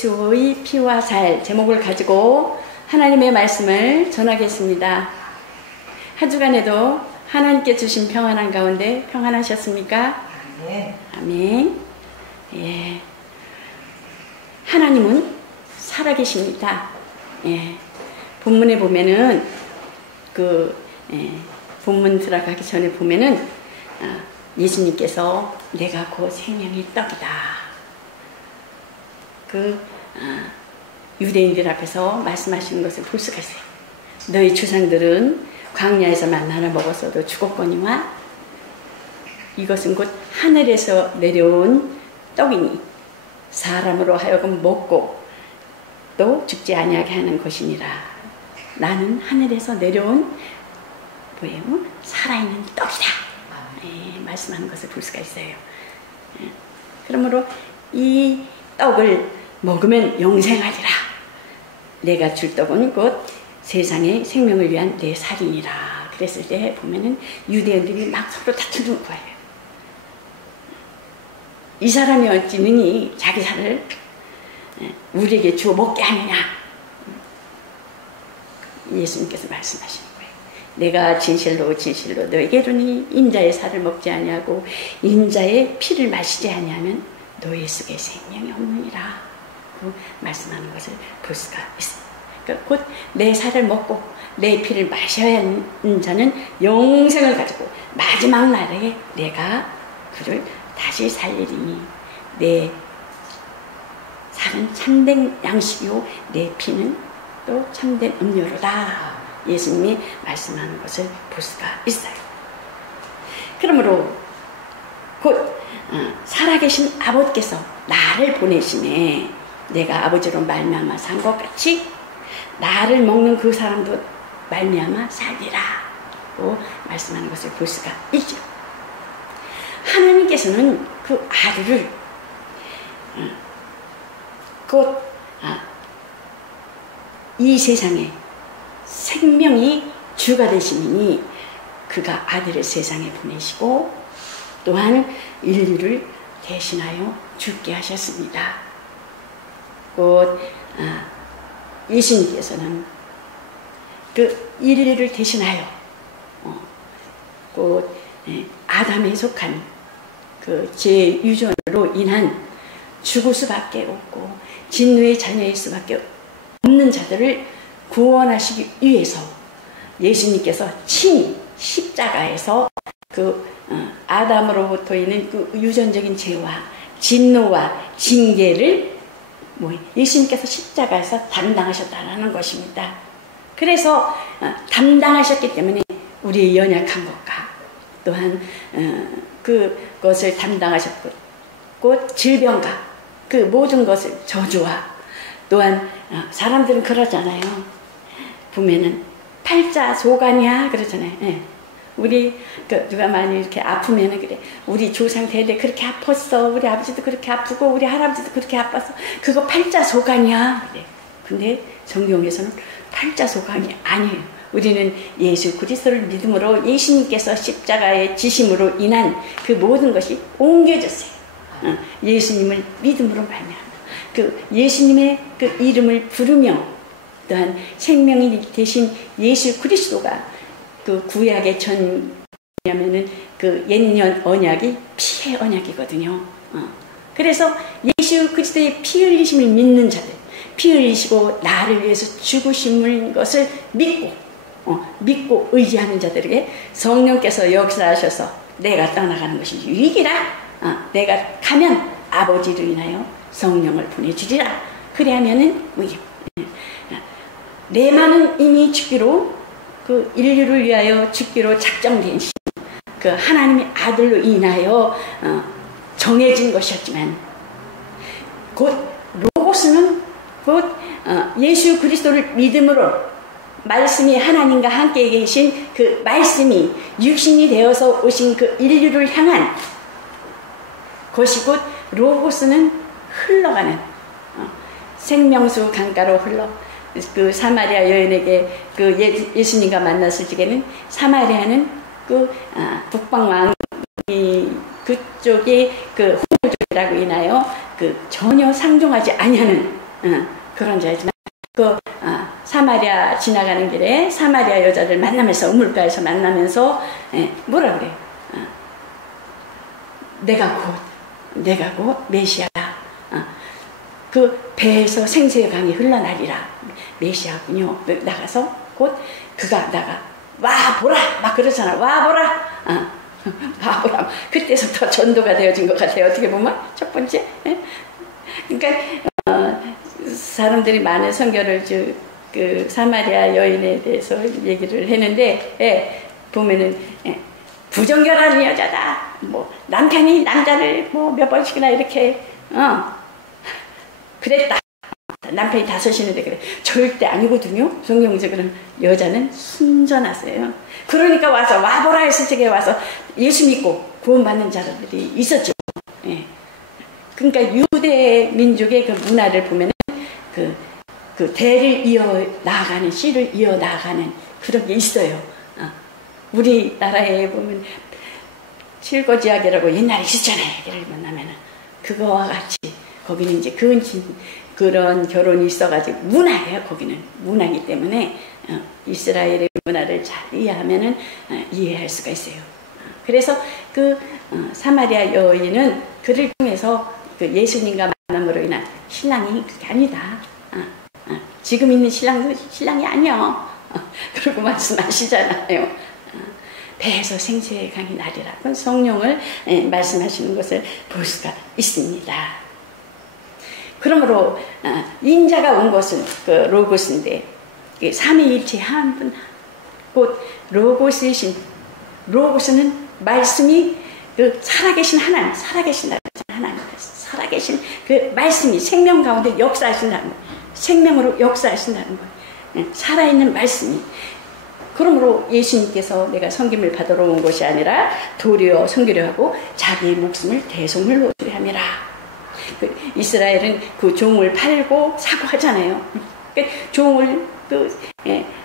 예수의 피와 살 제목을 가지고 하나님의 말씀을 전하겠습니다. 한 주간에도 하나님께 주신 평안한 가운데 평안하셨습니까? 네. 아멘. 예. 하나님은 살아계십니다. 예. 본문에 보면은 본문 들어가기 전에 보면은 예수님께서 내가 곧 생명의 떡이다. 유대인들 앞에서 말씀하시는 것을 볼 수가 있어요. 너희 조상들은 광야에서 만나나 먹었어도 죽었거니와 이것은 곧 하늘에서 내려온 떡이니 사람으로 하여금 먹고 또 죽지 아니하게 하는 것이니라. 나는 하늘에서 내려온 뭐예요? 살아있는 떡이다. 예, 말씀하는 것을 볼 수가 있어요. 예, 그러므로 이 떡을 먹으면 영생하리라. 내가 줄 떡은 곧 세상의 생명을 위한 내 살이니라. 그랬을 때 보면은 유대인들이 막 서로 다투는 거예요. 이 사람이 어찌 능히 자기 살을 우리에게 주어 먹게 하느냐. 예수님께서 말씀하시는 거예요. 내가 진실로 진실로 너에게 이르니 인자의 살을 먹지 아니하고 인자의 피를 마시지 아니하면 너희 속에 생명이 없느니라. 말씀하는 것을 볼 수가 있습니다. 그러니까 곧 내 살을 먹고 내 피를 마셔야 하는 자는 영생을 가지고 마지막 날에 내가 그를 다시 살리리니 내 살은 참된 양식이요 내 피는 또 참된 음료로다. 예수님이 말씀하는 것을 볼 수가 있어요. 그러므로 곧 살아계신 아버지께서 나를 보내시네. 내가 아버지로 말미암아 산 것 같이 나를 먹는 그 사람도 말미암아 살리라고 말씀하는 것을 볼 수가 있죠. 하나님께서는 그 아들을 곧 이 세상에 생명이 주가 되시니 그가 아들을 세상에 보내시고 또한 인류를 대신하여 죽게 하셨습니다. 곧 예수님께서는 그 인류를 대신하여 곧 아담에 속한 그 죄유전으로 인한 죽을 수밖에 없고 진노의 자녀일 수밖에 없는 자들을 구원하시기 위해서 예수님께서 친히 십자가에서 아담으로부터 있는 그 유전적인 죄와 진노와 징계를 예수님께서 십자가에서 담당하셨다는 것입니다. 그래서 담당하셨기 때문에 우리의 연약한 것과 또한 그것을 담당하셨고 곧 질병과 그 모든 것을 저주와 또한 사람들은 그러잖아요. 보면은 팔자소간이야 그러잖아요. 예. 우리 누가 많이 이렇게 아프면은 그래. 우리 조상 대대 그렇게 아팠어. 우리 아버지도 그렇게 아프고 우리 할아버지도 그렇게 아팠어. 그거 팔자소간이야. 그래. 근데 성경에서는 팔자소간이 아니에요. 우리는 예수 그리스도를 믿음으로 예수님께서 십자가의 지심으로 인한 그 모든 것이 옮겨졌어요. 예수님을 믿음으로 말미암아 그 예수님의 그 이름을 부르며 또한 생명이 되신 예수 그리스도가 그 구약의 전이냐면은 그 옛년 언약이 피의 언약이거든요. 그래서 예수 그리스도의 피 흘리심을 믿는 자들, 피 흘리시고 나를 위해서 죽으신 것을 믿고 의지하는 자들에게 성령께서 역사하셔서 내가 떠나가는 것이 유익이라. 내가 가면 아버지로 인하여 성령을 보내주리라. 그래야면은 내만은 이미 죽기로 그 인류를 위하여 죽기로 작정된 그 하나님의 아들로 인하여 정해진 것이었지만 곧 로고스는 곧 예수 그리스도를 믿음으로 말씀이 하나님과 함께 계신 그 말씀이 육신이 되어서 오신 그 인류를 향한 것이 곧 로고스는 흘러가는 생명수 강가로 흘러 그 사마리아 여인에게 그 예수님과 만났을 적에는 사마리아는 그 북방 왕이 그쪽에 그 홍조족이라고 인하여 그 전혀 상종하지 아니하는 그런 자이지만 사마리아 지나가는 길에 사마리아 여자를 만나면서 우물가에서 만나면서 뭐라 그래요? 내가 곧 메시아다. 그 배에서 생수의 강이 흘러나리라. 메시아군요. 나가서 곧 그가 와 보라 막 그러잖아. 와 보라. 와 보라. 그때서부터 전도가 되어진 것 같아요. 어떻게 보면 첫 번째. 그러니까 사람들이 많은 선교를 그 사마리아 여인에 대해서 얘기를 했는데 보면은 부정결하는 여자다. 뭐 남편이 남자를 뭐 몇 번씩이나 이렇게 그랬다. 남편이 5이는데 그래. 절대 아니거든요. 성경적으로 여자는 순전하세요. 그러니까 와서 와보라 했을 적에 와서 예수 믿고 구원받는 자들이 있었죠. 예. 그러니까 유대 민족의 그 문화를 보면은 그 대를 이어 나아가는 씨를 이어 나아가는 그런 게 있어요. 우리나라에 보면 실거지약이라고 옛날에 있었잖아요. 애를 만나면은 그거와 같이 거기는 이제 그런 결혼이 있어가지고 문화예요. 거기는 문화이기 때문에 이스라엘의 문화를 잘 이해하면은 이해할 수가 있어요. 그래서 그 사마리아 여인은 그를 통해서 그 예수님과 만남으로 인한 신랑이 그게 아니다. 지금 있는 신랑이 아니야. 그러고 말씀하시잖아요. 배에서 생수의 강이 나리라. 그건 성령을 말씀하시는 것을 볼 수가 있습니다. 그러므로 인자가 온 것은 그 로고스인데 삼위일체 한 분 곧 로고스이신 로고스는 말씀이 그 살아계신 하나님, 살아계신 하나님, 살아계신 그 말씀이 생명 가운데 역사하신다는 거예요. 생명으로 역사하신다는 거예요. 살아있는 말씀이. 그러므로 예수님께서 내가 섬김을 받으러 온 것이 아니라 도리어 섬기려 하고 자기의 목숨을 대속물로 주리함이라. 이스라엘은 그 종을 팔고 사고 하잖아요. 종을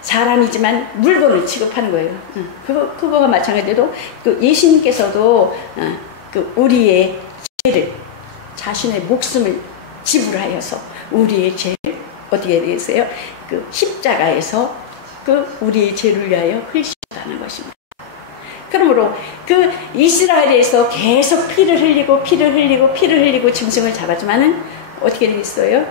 사람이지만 물건을 취급하는 거예요. 그거가 마찬가지로 그 예수님께서도 그 우리의 죄를 자신의 목숨을 지불하여서 우리의 죄를 어떻게 되겠어요? 그 십자가에서 그 우리의 죄를 위하여 흘리셨다는 것입니다. 그러므로 그 이스라엘에서 계속 피를 흘리고 짐승을 잡았지만은 어떻게 되겠어요?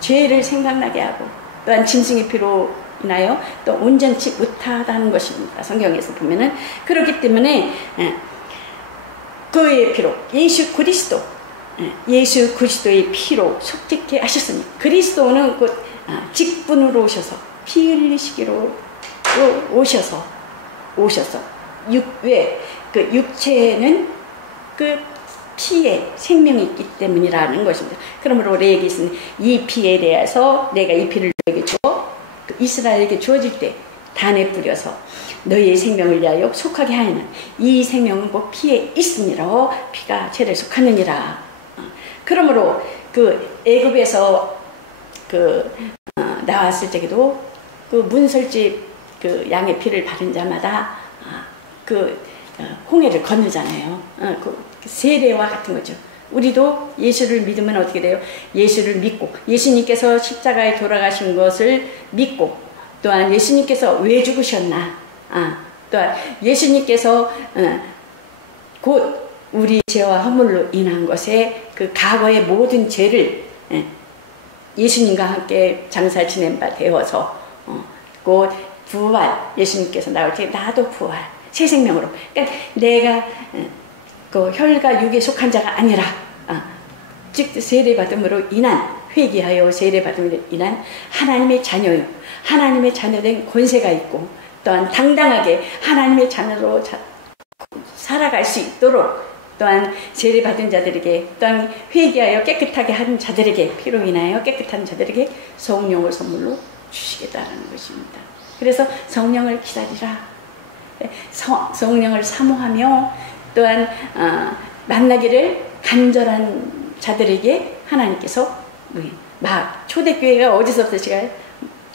죄를 생각나게 하고 또한 짐승의 피로 인하여 또 온전치 못하다는 것입니다. 성경에서 보면은 그렇기 때문에 그의 피로 예수 그리스도의 피로 속죄케 하셨으니 그리스도는 곧 직분으로 오셔서 피 흘리시기로 오셔서 그 육체는 그 피에 생명이 있기 때문이라는 것입니다. 그러므로 레위기는 이 피에 대해서 내가 이 피를 너에게 주어 이스라엘에게 주어질 때 단에 뿌려서 너희의 생명을 위하여 속하게 하여는 이 생명은 곧 피에 있으니라. 피가 죄를 속하느니라. 그러므로 그 애굽에서 나왔을 때에도 그 문설집 그 양의 피를 바른 자마다 홍해를 건너잖아요. 그 세례와 같은 거죠. 우리도 예수를 믿으면 어떻게 돼요? 예수를 믿고 예수님께서 십자가에 돌아가신 것을 믿고 또한 예수님께서 왜 죽으셨나? 또한 예수님께서 곧 우리 죄와 허물로 인한 것에 그 과거의 모든 죄를 예수님과 함께 장사 지낸 바 되어서 곧 부활 예수님께서 나올 때 나도 부활 새 생명으로 그러니까 내가 그 혈과 육에 속한 자가 아니라 즉 세례받음으로 인한 회개하여 세례받음으로 인한 하나님의 자녀요. 하나님의 자녀된 권세가 있고 또한 당당하게 하나님의 자녀로 살아갈 수 있도록 또한 세례받은 자들에게 또한 회개하여 깨끗하게 한 자들에게 피로 인하여 깨끗한 자들에게 성령을 선물로 주시겠다는 것입니다. 그래서 성령을 기다리라. 성령을 사모하며 또한 만나기를 간절한 자들에게 하나님께서 막 초대교회가 어디서부터 시작해요?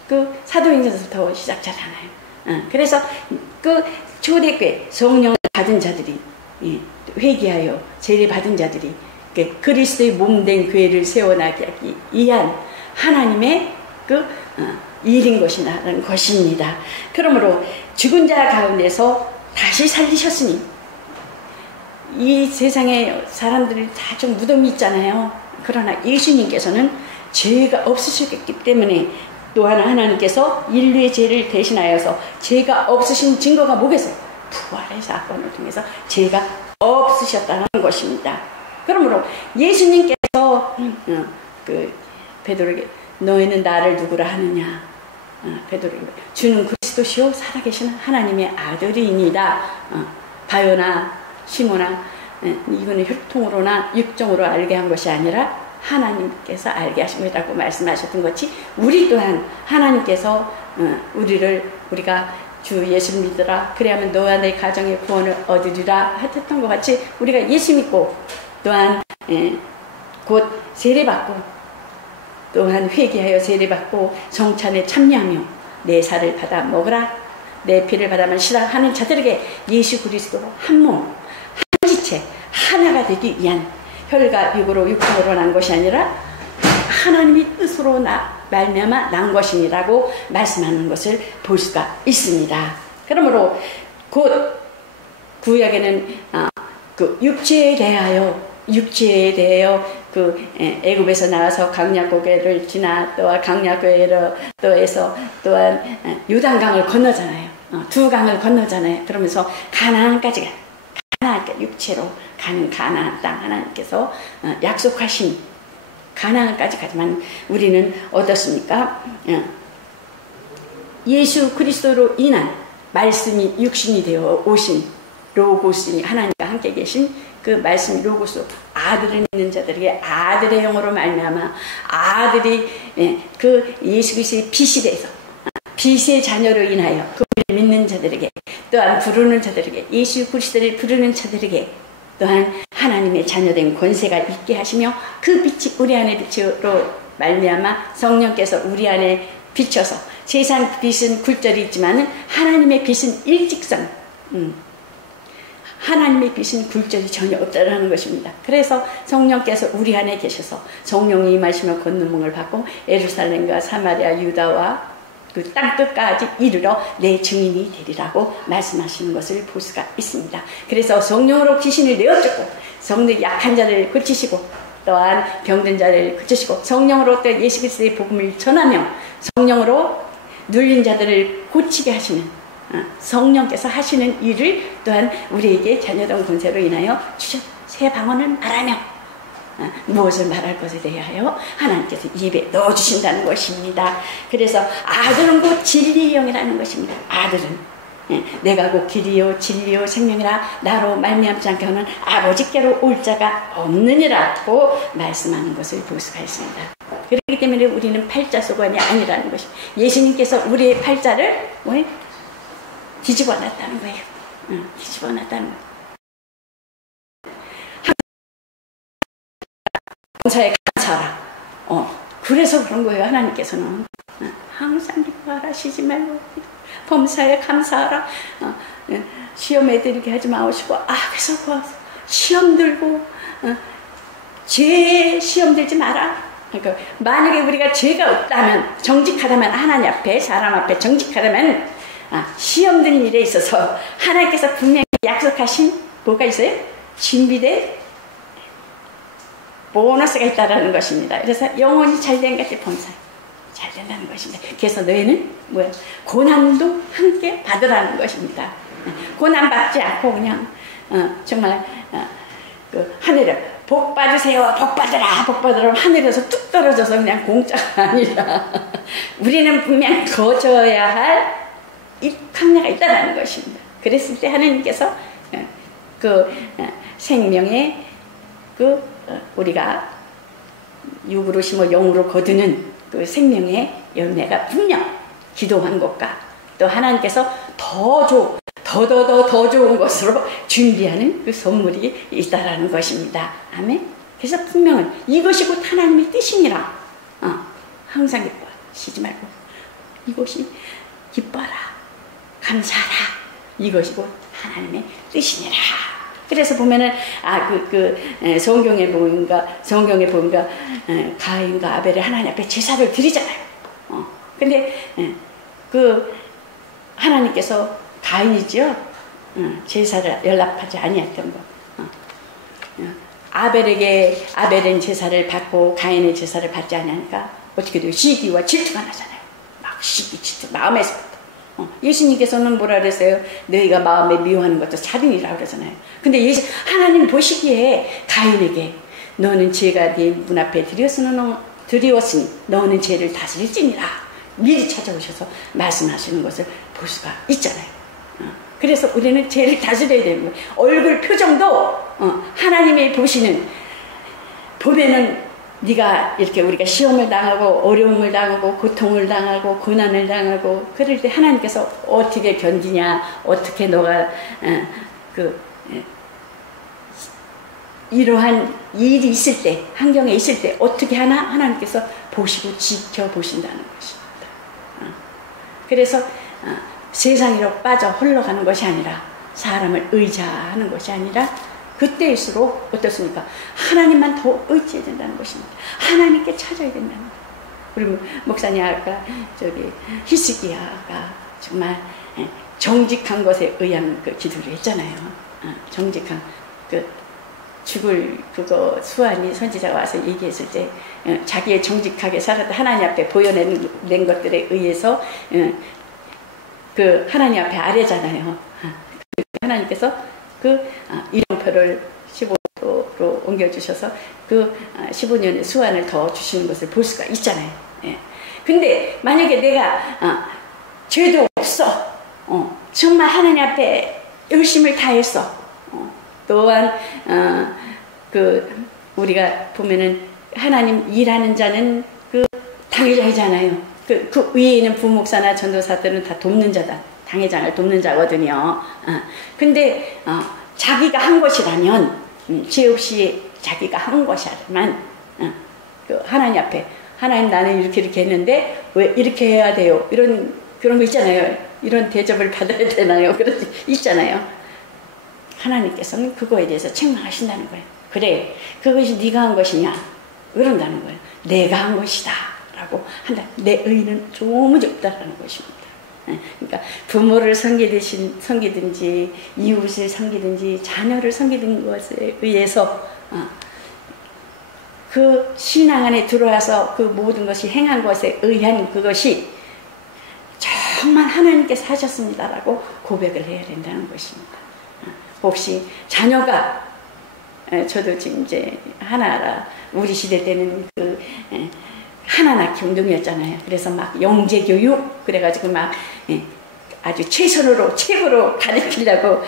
그 사도행전에서부터 시작하잖아요. 그래서 그 초대교회 성령을 받은 자들이 회개하여 세례 받은 자들이 그리스도의 몸된 교회를 세워나가기 위한 하나님의 그 일인 것이라는 것입니다. 그러므로 죽은 자 가운데서 다시 살리셨으니, 이 세상에 사람들이 다 좀 무덤이 있잖아요. 그러나 예수님께서는 죄가 없으셨기 때문에, 또한 하나님께서 인류의 죄를 대신하여서 죄가 없으신 증거가 뭐겠어요? 부활의 사건을 통해서 죄가 없으셨다는 것입니다. 그러므로 예수님께서 베드로에게 너희는 나를 누구라 하느냐? 베드로에게 주는 그리스도시요 살아계신 하나님의 아들이니이다. 바요나 시모나 이거는 혈통으로나 육정으로 알게 한 것이 아니라 하나님께서 알게 하신 것이라고 말씀하셨던 것이, 우리 또한 하나님께서 우리가 주 예수를 믿으라 그래야만 너와 내 가정의 구원을 얻으리라 하셨던 것 같이, 우리가 예수 믿고 또한 곧 세례받고 또한 회개하여 세례받고 성찬에 참여하며 내 살을 받아 먹으라, 내 피를 받아 마시라 하는 자들에게 예수 그리스도로 한 몸, 한 지체, 하나가 되기 위한, 혈과 육으로 육정으로 난 것이 아니라 하나님의 뜻으로 말미암아 난 것이니라고 말씀하는 것을 볼 수가 있습니다. 그러므로 곧 구약에는 그 육체에 대하여 그 애굽에서 나와서 강야고개를 지나 또한 강야고개로 또해서 또한 요단강을 건너잖아요. 두 강을 건너잖아요. 그러면서 가나안까지 육체로 가는 가나안 땅, 하나님께서 약속하신 가나안까지 가지만 우리는 어떻습니까? 예수 그리스도로 인한 말씀이 육신이 되어 오신 로고스니, 하나님과 함께 계신 그 말씀이 로고스, 아들을 믿는 자들에게 아들의 영으로 말미암아 아들이 그 예수 그리스도의 빛이 돼서 빛의 자녀로 인하여 그를 믿는 자들에게, 또한 부르는 자들에게, 예수 그리스도를 부르는 자들에게 또한 하나님의 자녀된 권세가 있게 하시며, 그 빛이 우리 안에 빛으로 말미암아 성령께서 우리 안에 비춰서, 세상 빛은 굴절이 있지만 하나님의 빛은 일직선, 하나님의 빛은 굴절이 전혀 없다는 것입니다. 그래서 성령께서 우리 안에 계셔서 성령이 임하시며 권능을 받고 예루살렘과 사마리아 유다와 그 땅끝까지 이르러 내 증인이 되리라고 말씀하시는 것을 볼 수가 있습니다. 그래서 성령으로 귀신을 내어쫓고, 성령 약한 자를 고치시고, 또한 병든 자를 고치시고, 성령으로 또 예수 그리스도의 복음을 전하며 성령으로 눌린 자들을 고치게 하시는 성령께서 하시는 일을 또한 우리에게 자녀된 권세로 인하여 주셨. 새 방언을 말하며 무엇을 말할 것에 대하여 하나님께서 입에 넣어주신다는 것입니다. 그래서 아들은 곧 진리의 영이라는 것입니다. 아들은 내가 곧 길이요 진리요 생명이라, 나로 말미암지 않게 하는 아버지께로 올 자가 없느니라고 말씀하는 것을 볼 수가 있습니다. 그렇기 때문에 우리는 팔자소관이 아니라는 것입니다. 예수님께서 우리의 팔자를 뒤집어 놨다는 거예요. 뒤집어 놨다는 거예요. 범사에 감사하라. 그래서 그런 거예요. 하나님께서는 항상 기뻐하라, 쉬지 말고 범사에 감사하라. 시험에 들게 하지 마시고, 그래서 시험 들고 죄에 시험 들지 마라. 그러니까 만약에 우리가 죄가 없다면, 정직하다면, 하나님 앞에, 사람 앞에 정직하다면 시험 들 일에 있어서 하나님께서 분명히 약속하신 뭐가 있어요? 준비된 보너스가 있다라는 것입니다. 그래서 영혼이 잘된 것이 범사 잘 된다는 것입니다. 그래서 너희는 뭐야? 고난도 함께 받으라는 것입니다. 고난 받지 않고 그냥 정말 그 하늘에 복 받으세요, 복 받으라, 복 받으라 하늘에서 뚝 떨어져서 그냥 공짜가 아니라 우리는 분명 거져야 할 이 강례가 있다는 것입니다. 그랬을 때 하나님께서 그 생명의 그 우리가 육으로 심어 영으로 거두는 그 생명의 열매가 분명 기도한 것과 또 하나님께서 더 좋은 것으로 준비하는 그 선물이 있다라는 것입니다. 아멘. 그래서 분명은 이것이 곧 하나님의 뜻이니라. 항상 기뻐하시지 말고 이것이 기뻐하라, 감사하라. 이것이 곧 하나님의 뜻이니라. 그래서 보면은 성경에 보니까 가인과 아벨이 하나님 앞에 제사를 드리잖아요. 근데 그 하나님께서 가인이죠. 제사를 연락하지 아니했던 거. 아벨은 제사를 받고 가인의 제사를 받지 않으니까 어떻게 돼요? 시기와 질투가 나잖아요. 막 시기, 질투, 마음에서부터. 예수님께서는 뭐라 그랬어요? 너희가 마음에 미워하는 것도 살인이라고 그러잖아요. 근데 하나님 보시기에 가인에게 너는 죄가 네 문 앞에 드리웠으니 너는 죄를 다스릴지니라 미리 찾아오셔서 말씀하시는 것을 볼 수가 있잖아요. 그래서 우리는 죄를 다스려야 되는 거예요. 얼굴 표정도 하나님이 보면은 네가 이렇게 우리가 시험을 당하고 어려움을 당하고 고통을 당하고 고난을 당하고 그럴 때 하나님께서 어떻게 견디냐, 어떻게 너가 이러한 일이 있을 때, 환경에 있을 때 어떻게 하나 하나님께서 보시고 지켜보신다는 것입니다. 그래서 세상으로 빠져 흘러가는 것이 아니라 사람을 의지하는 것이 아니라 그때일수록 어떻습니까? 하나님만 더 의지해야 된다는 것입니다. 하나님께 찾아야 된다는 거예요. 우리 목사님 아까 히스기야가 정말 정직한 것에 의한 그 기도를 했잖아요. 정직한 죽을 그거 선지자가 와서 얘기했을 때 자기의 정직하게 살았다 하나님 앞에 보여낸 것들에 의해서 그 하나님 앞에 아뢰잖아요. 하나님께서 이름표를 15로 옮겨주셔서 15년의 수완을 더 주시는 것을 볼 수가 있잖아요. 근데 만약에 내가 죄도 없어, 정말 하나님 앞에 열심을 다했어, 또한 우리가 보면은 하나님 일하는 자는 당회장이잖아요. 그 위에 있는 부목사나 전도사들은 다 돕는 자다. 당회장을 돕는 자거든요. 근데 자기가 한 것이라면 죄 없이 자기가 한 것이라면 하나님 앞에 하나님 나는 이렇게 했는데 왜 이렇게 해야 돼요? 그런 거 있잖아요. 이런 대접을 받아야 되나요? 그런 있잖아요. 하나님께서는 그거에 대해서 책망하신다는 거예요. 그래, 그것이 네가 한 것이냐? 그런다는 거예요. 내가 한 것이다 라고 한다. 내 의는 조무지 없다라는 것입니다. 그러니까 부모를 섬기든지 이웃을 섬기든지 자녀를 섬기는 것에 의해서 그 신앙 안에 들어와서 그 모든 것이 행한 것에 의한 그것이 정말 하나님께서 하셨습니다라고 고백을 해야 된다는 것입니다. 혹시 자녀가 저도 지금 이제 하나라 우리 시대 때는 하나 낳기 운동이었잖아요. 그래서 막 영재교육 그래가지고 막 아주 최고로 가르치려고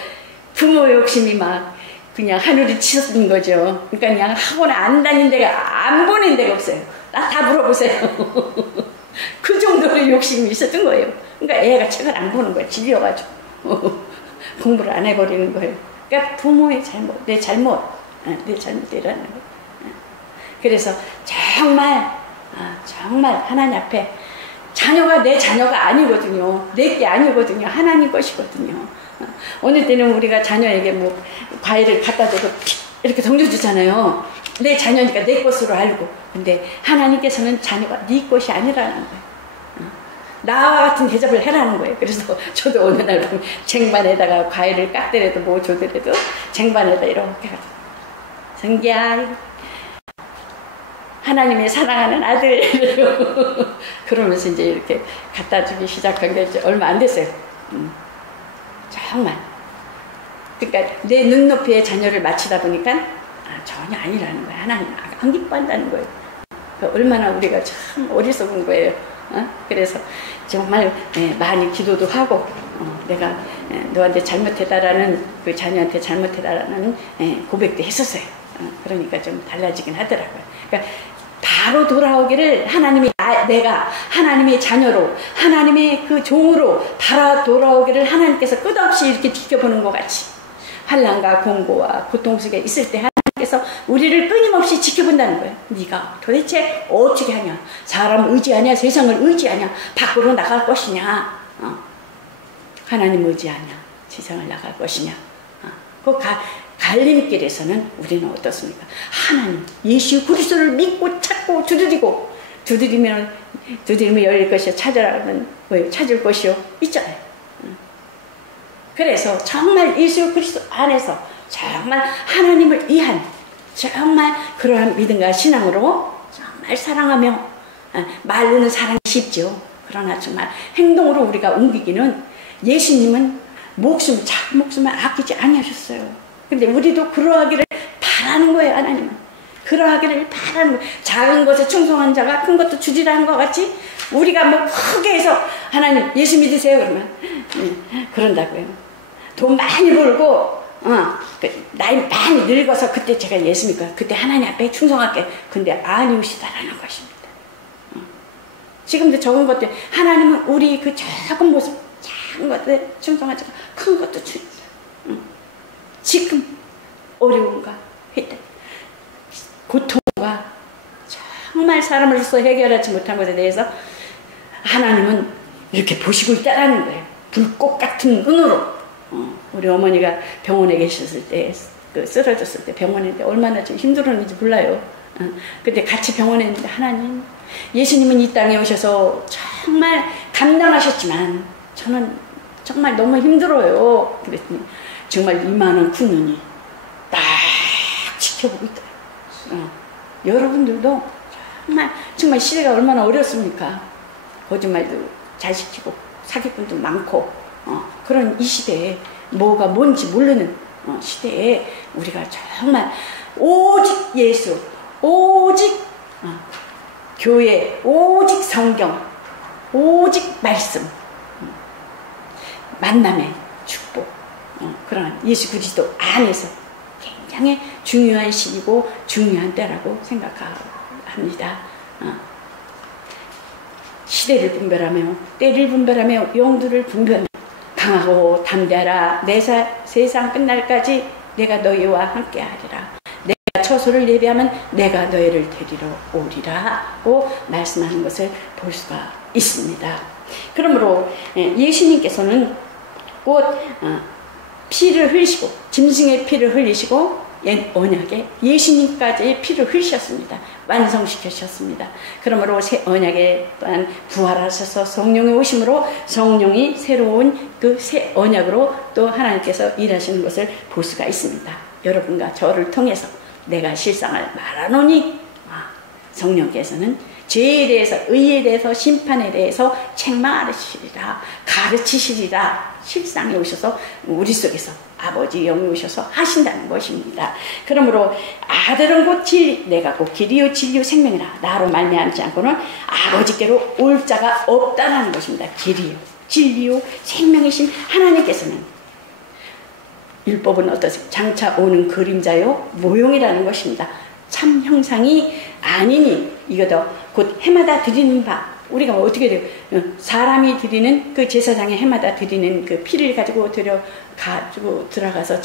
부모 욕심이 막 그냥 하늘을 치솟는 거죠. 그러니까 그냥 학원 안 다닌 데가 안 보낸 데가 없어요. 나 다 물어보세요. 그 정도로 욕심이 있었던 거예요. 그러니까 애가 책을 안 보는 거예요. 질려가지고 공부를 안 해버리는 거예요. 그러니까 부모의 잘못, 내 잘못이라는 거예요. 그래서 정말 하나님 앞에 자녀가 내 자녀가 아니거든요. 내 게 아니거든요. 하나님 것이거든요. 어느 때는 우리가 자녀에게 뭐 과일을 갖다 대고 이렇게 던져주잖아요. 내 자녀니까 내 것으로 알고. 근데 하나님께서는 자녀가 네 것이 아니라는 거예요. 나와 같은 대접을 해라는 거예요. 그래서 저도 어느 날 쟁반에다가 과일을 깎더라도 뭐 줘더라도 쟁반에다 이렇게 성기야 하나님의 사랑하는 아들 그러면서 이제 이렇게 갖다 주기 시작한 게 얼마 안 됐어요. 정말 그러니까 내 눈높이에 자녀를 맞추다 보니까 전혀 아니라는 거예요. 하나님 안 기뻐한다는 거예요. 그러니까 얼마나 우리가 참 어리석은 거예요. 그래서 정말 많이 기도도 하고 내가 너한테 잘못했다라는 그 자녀한테 잘못했다라는 고백도 했었어요. 그러니까 좀 달라지긴 하더라고요. 그러니까 바로 돌아오기를 하나님이 내가 하나님의 자녀로 하나님의 그 종으로 바로 돌아오기를 하나님께서 끝없이 이렇게 지켜보는 것 같이 환난과 공고와 고통 속에 있을 때 하나님께서 우리를 끊임없이 지켜본다는 거예요. 네가 도대체 어떻게 하냐? 사람 의지하냐? 세상을 의지하냐? 밖으로 나갈 것이냐? 하나님 의지하냐? 세상을 나갈 것이냐? 그 달림길에서는 우리는 어떻습니까? 하나님 예수 그리스도를 믿고 찾고 두드리면 열릴 것이요 찾으라면 찾을 것이요 있잖아요. 그래서 정말 예수 그리스도 안에서 정말 하나님을 위한 정말 그러한 믿음과 신앙으로 정말 사랑하며 말로는 사랑이 쉽죠. 그러나 정말 행동으로 우리가 옮기기는 예수님은 자기 목숨을 아끼지 아니하셨어요. 근데 우리도 그러하기를 바라는 거예요. 하나님은 그러하기를 바라는 거예요. 작은 것에 충성한 자가 큰 것도 주리라 한 것 같이 우리가 뭐 크게 해서 하나님 예수 믿으세요 그러면 그런다고요. 돈 많이 벌고 나이 많이 늙어서 그때 제가 예수 믿고 그때 하나님 앞에 충성할게. 근데 아니오시다라는 것입니다. 지금도 적은 것들 하나님은 우리 그 적은 모습 작은 것들 충성하지 큰 것도 주니다. 지금 어려움과 고통과 정말 사람으로서 해결하지 못한 것에 대해서 하나님은 이렇게 보시고 있다라는 거예요. 불꽃 같은 눈으로. 우리 어머니가 병원에 계셨을 때 쓰러졌을 때 병원에 있는데 얼마나 좀 힘들었는지 몰라요. 근데 같이 병원에 있는데 하나님 예수님은 이 땅에 오셔서 정말 감당하셨지만 저는 정말 너무 힘들어요. 그랬더니 정말 이만한 큰 눈이 딱 지켜보고 있다. 여러분들도 정말 시대가 얼마나 어렵습니까? 거짓말도 잘 시키고 사기꾼도 많고 그런 이 시대에 뭐가 뭔지 모르는 시대에 우리가 정말 오직 예수, 오직 교회, 오직 성경, 오직 말씀, 만남의 축복, 그런 예수 그리스도 안에서 굉장히 중요한 시기고 중요한 때라고 생각합니다. 시대를 분별하며 때를 분별하며 용도를 분별하며 강하고 담대하라. 내 세상 끝날까지 내가 너희와 함께하리라. 내가 처소를 예비하면 내가 너희를 데리러 오리라고 말씀하는 것을 볼 수가 있습니다. 그러므로 예수님께서는 곧 피를 흘리시고 짐승의 피를 흘리시고 옛 언약에 예수님까지의 피를 흘리셨습니다. 완성시키셨습니다. 그러므로 새 언약에 또한 부활하셔서 성령이 오심으로 성령이 새로운 그 새 언약으로 또 하나님께서 일하시는 것을 볼 수가 있습니다. 여러분과 저를 통해서 내가 실상을 말하노니 성령께서는 죄에 대해서 의에 대해서 심판에 대해서 책망하시리라 가르치시리라 실상에 오셔서 우리 속에서 아버지 영이 오셔서 하신다는 것입니다. 그러므로 아들은 곧 진리 내가 곧 길이요 진리요 생명이라 나로 말미암지 않고는 아버지께로 올 자가 없다는 것입니다. 길이요 진리요 생명이신 하나님께서는 율법은 어떠세요? 장차 오는 그림자요 모형이라는 것입니다. 참 형상이 아니니 이것도 곧 해마다 드리는 바 우리가 어떻게 돼요? 사람이 드리는 그 제사장에 해마다 드리는 그 피를 가지고 들어가서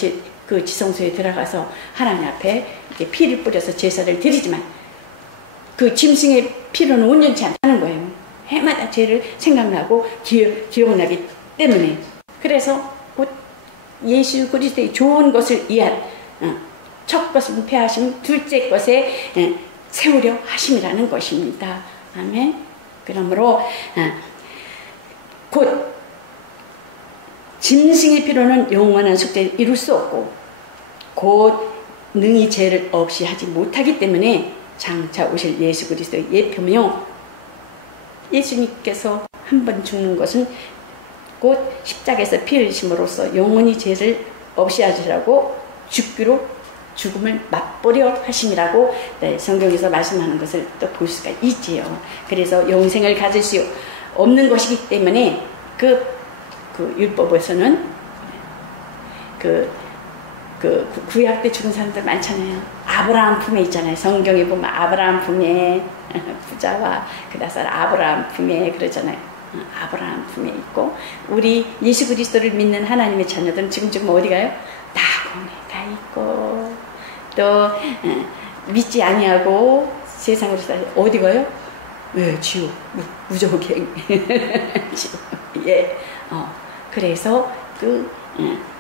그 지성소에 들어가서 하나님 앞에 이렇게 피를 뿌려서 제사를 드리지만 그 짐승의 피로는 온전치 않다는 거예요. 해마다 죄를 생각나고 기억나기 때문에 그래서 곧 예수 그리스도의 좋은 것을 위한 첫 것은 폐하심 둘째 것에 세우려 하심이라는 것입니다. 아멘. 그러므로 곧 짐승의 피로는 영원한 속죄를 이룰 수 없고 곧 능히 죄를 없이 하지 못하기 때문에 장차 오실 예수 그리스도의 예표며 예수님께서 한 번 죽는 것은 곧 십자가에서 피 흘리심으로써 영원히 죄를 없이 하시라고 죽음을 맛보려 하심이라고 성경에서 말씀하는 것을 또 볼 수가 있지요. 그래서 영생을 가질 수 없는 것이기 때문에 그 율법에서는 구약 때 죽은 사람들 많잖아요. 아브라함 품에 있잖아요. 성경에 보면 아브라함 품에 부자와 그다살 아브라함 품에 그러잖아요. 아브라함 품에 있고 우리 예수 그리스도를 믿는 하나님의 자녀들은 지금 어디 가요? 낙원에 가 있고 또 믿지 아니하고 세상으로 살고 어디 가요? 지옥 무조갱 지옥. 그래서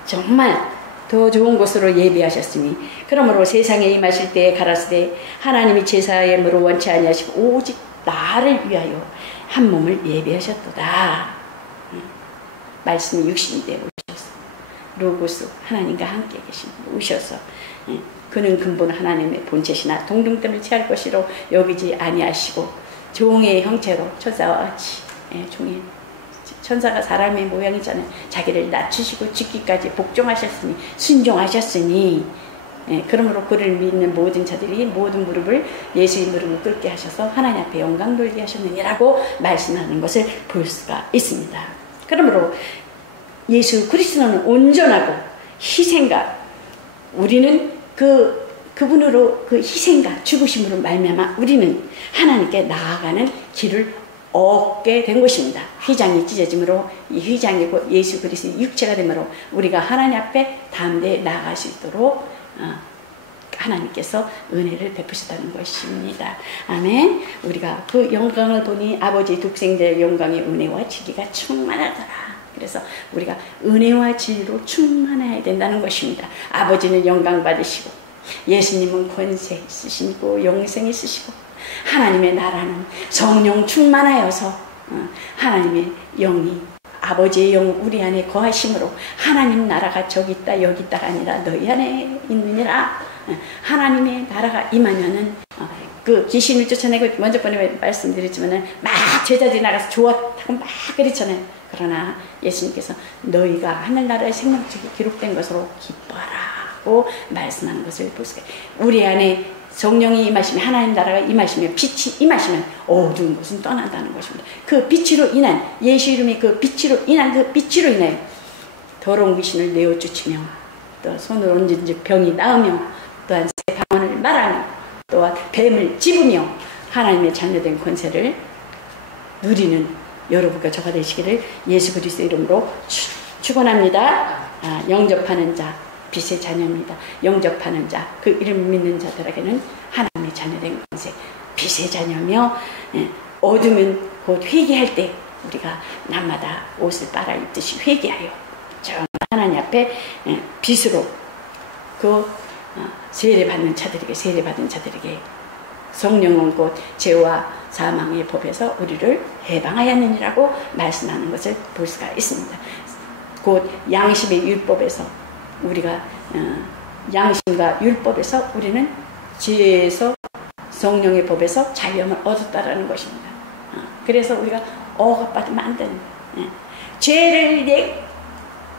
정말 더 좋은 곳으로 예비하셨으니 그러므로 세상에 임하실 때에 가라사대 하나님이 제사함으로 원치 아니하시고 오직 나를 위하여 한 몸을 예비하셨도다. 말씀이 육신이 되어 오셔서 로고스 하나님과 함께 계신 오셔서 그는 근본 하나님의 본체시나 동등됨을 취할 것이로 여기지 아니하시고 종의 형체로 천사와 같이 종의 천사가 사람의 모양이잖아요. 자기를 낮추시고 죽기까지 복종하셨으니 순종하셨으니 그러므로 그를 믿는 모든 자들이 모든 무릎을 예수의 무릎을 꿇게 하셔서 하나님 앞에 영광 돌게 하셨느니라고 말씀하는 것을 볼 수가 있습니다. 그러므로 예수 그리스도는 온전하고 희생과 우리는 그분으로 그 희생과 죽으심으로 말미암아 우리는 하나님께 나아가는 길을 얻게 된 것입니다. 휘장이 찢어짐으로 이 휘장이 곧 예수 그리스도의 육체가 되므로 우리가 하나님 앞에 담대히 나아갈 수 있도록 하나님께서 은혜를 베푸셨다는 것입니다. 아멘. 우리가 그 영광을 보니 아버지의 독생자의 영광의 은혜와 진리가 충만하더라. 그래서 우리가 은혜와 진리로 충만해야 된다는 것입니다. 아버지는 영광 받으시고 예수님은 권세 있으시고 영생 있으시고 하나님의 나라는 성령 충만하여서 하나님의 영이 아버지의 영 우리 안에 거하심으로 하나님 나라가 저기 있다 여기 있다가 아니라 너희 안에 있느니라. 하나님의 나라가 임하면은 그 귀신을 쫓아내고 먼저 번에 말씀드렸지만은 막 제자들이 나가서 좋았다고 막 그랬잖아요. 그러나 예수님께서 너희가 하늘나라의 생명책에 기록된 것으로 기뻐하라고 말씀하는 것을 볼 수가 있어요. 우리 안에 성령이 임하시면 하나님 나라가 임하시면 빛이 임하시면 어두운 것은 떠난다는 것입니다. 그 빛으로 인한 예수 이름의 그 빛으로 인한 그 빛으로 인하여 더러운 귀신을 내어 쫓으며 또 손을 얹은 즉 병이 나으며 또한 새 방언을 말하며 또한 뱀을 집으며 하나님의 자녀된 권세를 누리는 여러분과 저가 되시기를 예수 그리스도 이름으로 축원합니다. 영접하는 자 빛의 자녀입니다. 영접하는 자, 그 이름 믿는 자들에게는 하나님의 자녀된 권세, 빛의 자녀며 어두면 곧 회개할 때 우리가 날마다 옷을 빨아 입듯이 회개하여 정말 하나님 앞에 빛으로 그 세례받는 자들에게 세례받은 자들에게 성령은 곧 죄와 사망의 법에서 우리를 해방하였느니라고 말씀하는 것을 볼 수가 있습니다. 곧 양심의 율법에서 우리가 양심과 율법에서 우리는 지혜에서 성령의 법에서 자유함을 얻었다라는 것입니다. 그래서 우리가 억압받으면 안 되는 죄를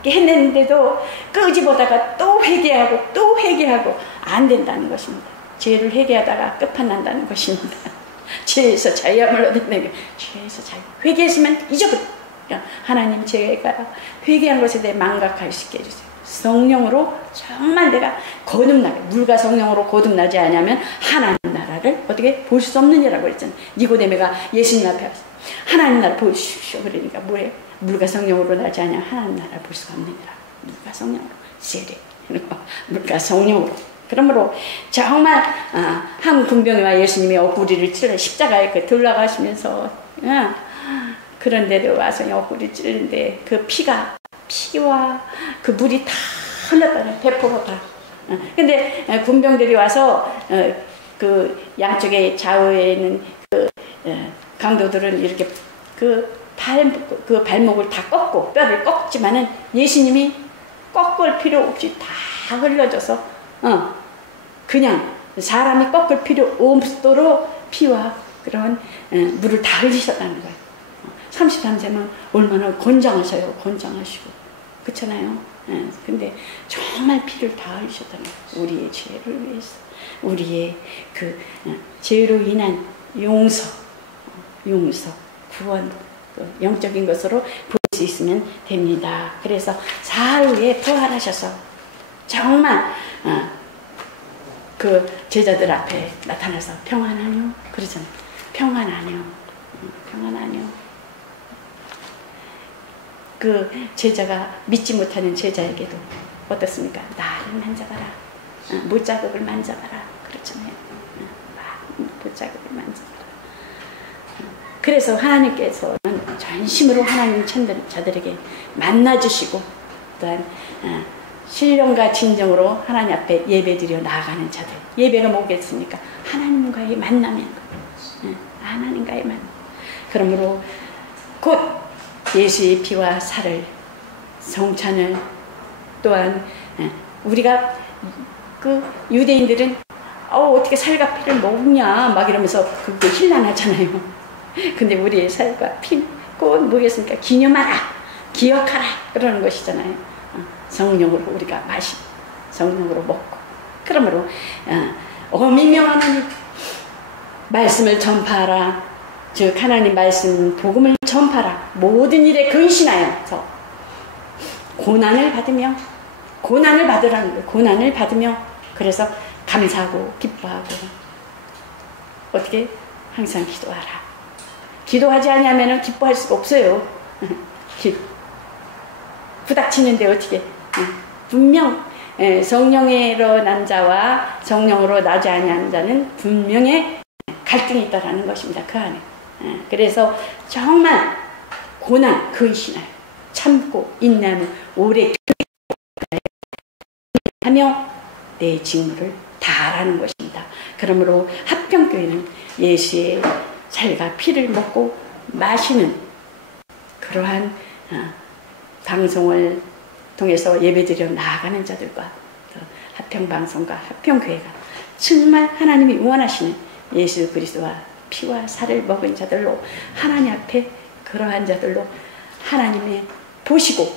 했는데도 끄집어다가 또 회개하고 안 된다는 것입니다. 죄를 회개하다가 끝판난다는 것입니다. 죄에서 자유함을 얻는 게 죄에서 자유. 회개했으면 잊어버려. 하나님 제가 회개한 것에 대해 망각할 수 있게 해주세요. 성령으로 정말 내가 거듭나게 물과 성령으로 거듭나지 않으면 하나님 나라를 어떻게 볼 수 없느냐라고 그랬잖아요. 니고데메가 예수님 앞에 와서 하나님 나라 보여주십시오. 그러니까 뭐예요? 물과 성령으로 나지 않으면 하나님 나라를 볼 수가 없느니라. 물과 성령으로 세례 물과 성령으로. 그러므로 정말 한 군병이와 예수님의 옆구리를 찔러 십자가에 돌아가시면서 그런 데로 와서 옆구리를 찔는데 그 피와 그 물이 다 흘렀다는 배포가 다. 근데 군병들이 와서 그 양쪽에 좌우에 있는 그 강도들은 이렇게 그 발목을 다 꺾고 뼈를 꺾지만은 예수님이 꺾을 필요 없이 다 흘러져서 그냥 사람이 꺾을 필요 없도록 피와 그런 물을 다 흘리셨다는 거예요. 33세면 얼마나 건장하셔요. 건장하시고 그렇잖아요. 근데 정말 피를 다 흘리셨다는 거예요. 우리의 죄를 위해서 우리의 그 죄로 인한 용서 구원 영적인 것으로 볼 수 있으면 됩니다. 그래서 사흘 후에 부활하셔서 정말 그 제자들 앞에 나타나서 평안하뇨 그러잖아요. 평안하뇨 그 제자가 믿지 못하는 제자에게도 어떻습니까? 나를 만져봐라. 못자국을 만져봐라. 그렇잖아요. 못자국을 만져봐라. 그래서 하나님께서는 전심으로 하나님 자들에게 만나주시고 또한 신령과 진정으로 하나님 앞에 예배드려 나아가는 자들. 예배가 뭐겠습니까? 하나님과의 만남인 거예요. 하나님과의 만남. 그러므로 곧 예수의 피와 살을 성찬을 또한 우리가 그 유대인들은 어떻게 살과 피를 먹냐 막 이러면서 그게 힐난하잖아요. 근데 우리의 살과 피 꼭 뭐겠습니까? 기념하라, 기억하라 그러는 것이잖아요. 성령으로 우리가 성령으로 먹고. 그러므로 어미명 하나님 말씀을 전파하라. 즉 하나님 말씀 복음을 전파하라. 모든 일에 근신하여서 고난을 받으며 고난을 받으라는 거예요. 고난을 받으며 그래서 감사하고 기뻐하고 어떻게 항상 기도하라. 기도하지 않으면 기뻐할 수가 없어요. 부닥치는데 어떻게 분명 성령으로 난 자와 성령으로 나지 아니하는 자는 분명히 갈등이 있다라는 것입니다. 그 안에. 그래서 정말 고난 근신하여 참고 인내하며 오래 하며 내 직무를 다하라는 것입니다. 그러므로 합평교회는 예수의 살과 피를 먹고 마시는 그러한 방송을 통해서 예배드려 나아가는 자들과 합평방송과 합평교회가 정말 하나님이 원하시는 예수 그리스도와 피와 살을 먹은 자들로 하나님 앞에 그러한 자들로 하나님의 보시고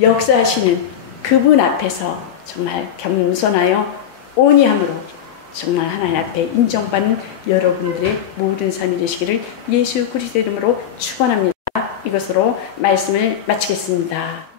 역사하시는 그분 앞에서 정말 겸손하여 온유함으로 정말 하나님 앞에 인정받는 여러분들의 모든 삶이 되시기를 예수 그리스도 이름으로 축원합니다. 이것으로 말씀을 마치겠습니다.